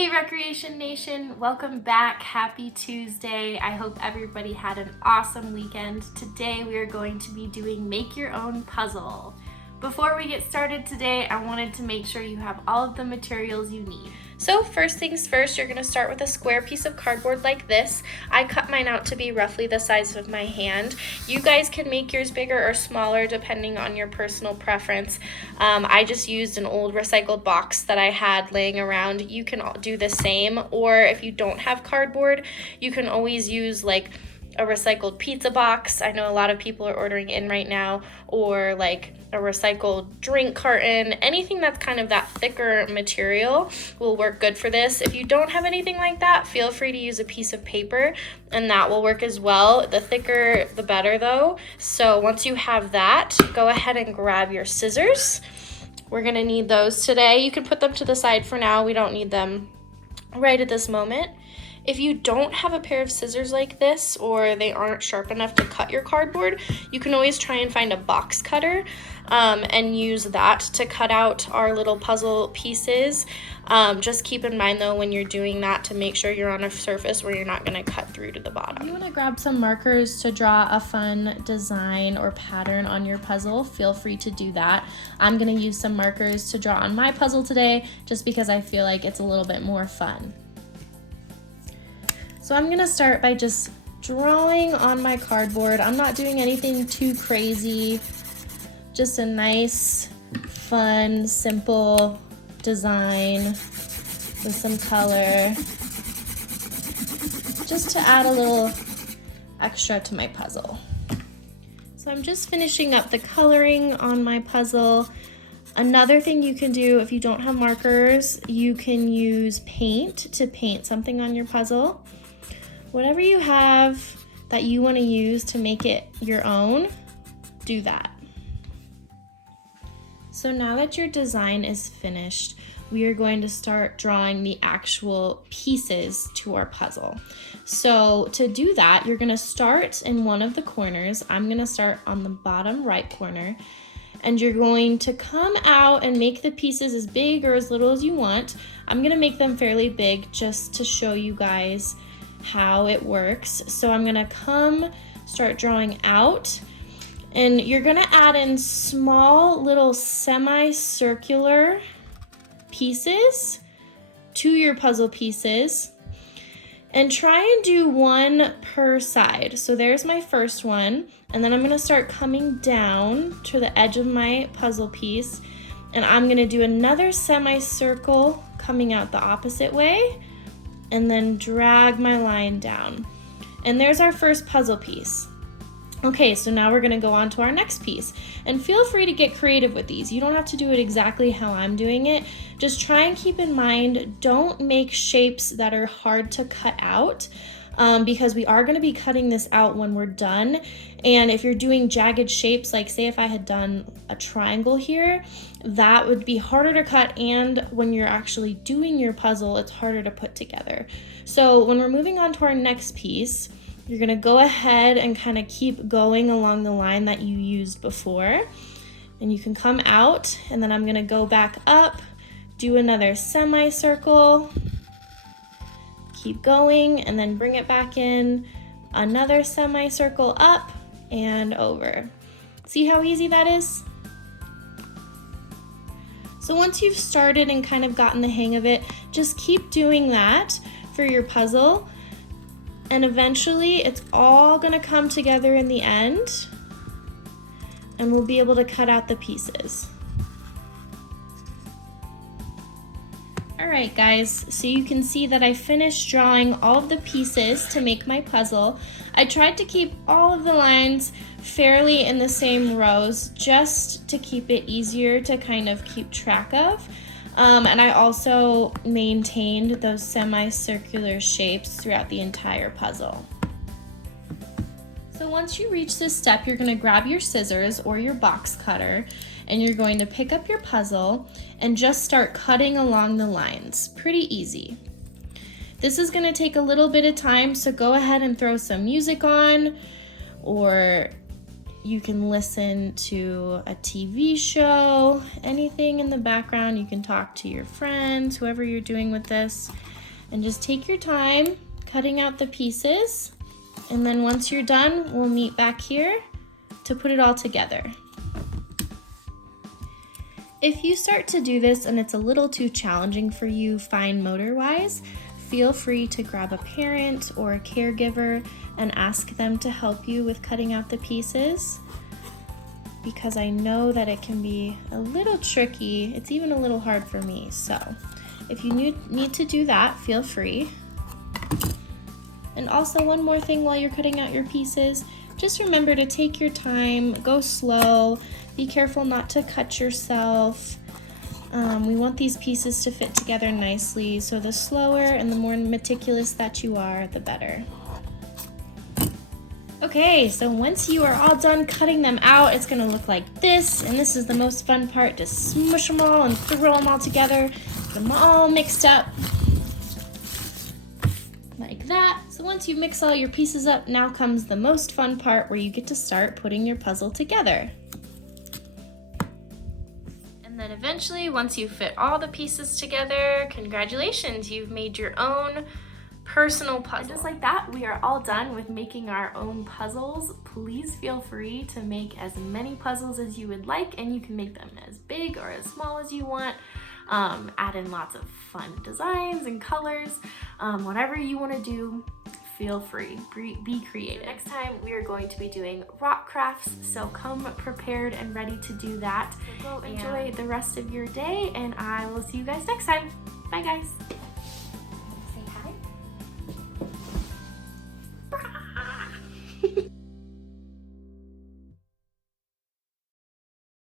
Hey Recreation Nation, welcome back. Happy Tuesday. I hope everybody had an awesome weekend. Today we are going to be doing Make Your Own Puzzle. Before we get started today, I wanted to make sure you have all of the materials you need. So first things first, you're gonna start with a square piece of cardboard like this. I cut mine out to be roughly the size of my hand. You guys can make yours bigger or smaller depending on your personal preference. I just used an old recycled box that I had laying around. You can do the same, or if you don't have cardboard, you can always use like a recycled pizza box. I know a lot of people are ordering in right now, or like a recycled drink carton. Anything that's kind of that thicker material will work good for this. If you don't have anything like that, feel free to use a piece of paper and that will work as well. The thicker the better though. So once you have that, go ahead and grab your scissors. We're gonna need those today. You can put them to the side for now. We don't need them right at this moment. If you don't have a pair of scissors like this, or they aren't sharp enough to cut your cardboard, you can always try and find a box cutter and use that to cut out our little puzzle pieces. Just keep in mind though, when you're doing that, to make sure you're on a surface where you're not gonna cut through to the bottom. If you wanna grab some markers to draw a fun design or pattern on your puzzle, feel free to do that. I'm gonna use some markers to draw on my puzzle today, just because I feel like it's a little bit more fun. So I'm gonna start by just drawing on my cardboard. I'm not doing anything too crazy, just a nice, fun, simple design with some color, just to add a little extra to my puzzle. So I'm just finishing up the coloring on my puzzle. Another thing you can do if you don't have markers, you can use paint to paint something on your puzzle. Whatever you have that you want to use to make it your own, do that. So now that your design is finished, we are going to start drawing the actual pieces to our puzzle. So to do that, you're going to start in one of the corners. I'm going to start on the bottom right corner, and you're going to come out and make the pieces as big or as little as you want. I'm going to make them fairly big just to show you guys how it works. So I'm gonna start drawing out, and you're gonna add in small little semicircular pieces to your puzzle pieces, and try and do one per side. So there's my first one, and then I'm gonna start coming down to the edge of my puzzle piece, and I'm gonna do another semicircle coming out the opposite way, and then drag my line down. And there's our first puzzle piece. Okay, so now we're gonna go on to our next piece. And feel free to get creative with these. You don't have to do it exactly how I'm doing it. Just try and keep in mind, don't make shapes that are hard to cut out, because we are gonna be cutting this out when we're done. And if you're doing jagged shapes, like say if I had done a triangle here, that would be harder to cut, and when you're actually doing your puzzle, it's harder to put together. So when we're moving on to our next piece, you're gonna go ahead and kind of keep going along the line that you used before. And you can come out, and then I'm gonna go back up, do another semicircle, keep going, and then bring it back in, another semicircle up and over. See how easy that is? So once you've started and kind of gotten the hang of it, just keep doing that for your puzzle, and eventually it's all gonna come together in the end, and we'll be able to cut out the pieces. All right guys, so you can see that I finished drawing all of the pieces to make my puzzle. I tried to keep all of the lines fairly in the same rows, just to keep it easier to kind of keep track of. And I also maintained those semicircular shapes throughout the entire puzzle. So once you reach this step, you're gonna grab your scissors or your box cutter, and you're going to pick up your puzzle and just start cutting along the lines. Pretty easy. This is gonna take a little bit of time, so go ahead and throw some music on, or You can listen to a TV show, anything in the background. You can talk to your friends, whoever you're doing with this, and just take your time cutting out the pieces. And then once you're done, we'll meet back here to put it all together. If you start to do this and it's a little too challenging for you fine motor-wise, feel free to grab a parent or a caregiver and ask them to help you with cutting out the pieces, because I know that it can be a little tricky. It's even a little hard for me. So if you need to do that, feel free. And also, one more thing while you're cutting out your pieces, just remember to take your time, go slow, be careful not to cut yourself. We want these pieces to fit together nicely, so the slower and the more meticulous that you are, the better. Okay, so once you are all done cutting them out, it's gonna look like this, and this is the most fun part, to smush them all and throw them all together, get them all mixed up, like that. So once you mix all your pieces up, now comes the most fun part where you get to start putting your puzzle together. And then eventually, once you fit all the pieces together, congratulations, you've made your own personal puzzle. And just like that, we are all done with making our own puzzles. Please feel free to make as many puzzles as you would like, and you can make them as big or as small as you want. Add in lots of fun designs and colors. Whatever you want to do, feel free, be creative. Next time we are going to be doing rock crafts, so come prepared and ready to do that. So go enjoy the rest of your day, and I will see you guys next time. Bye guys.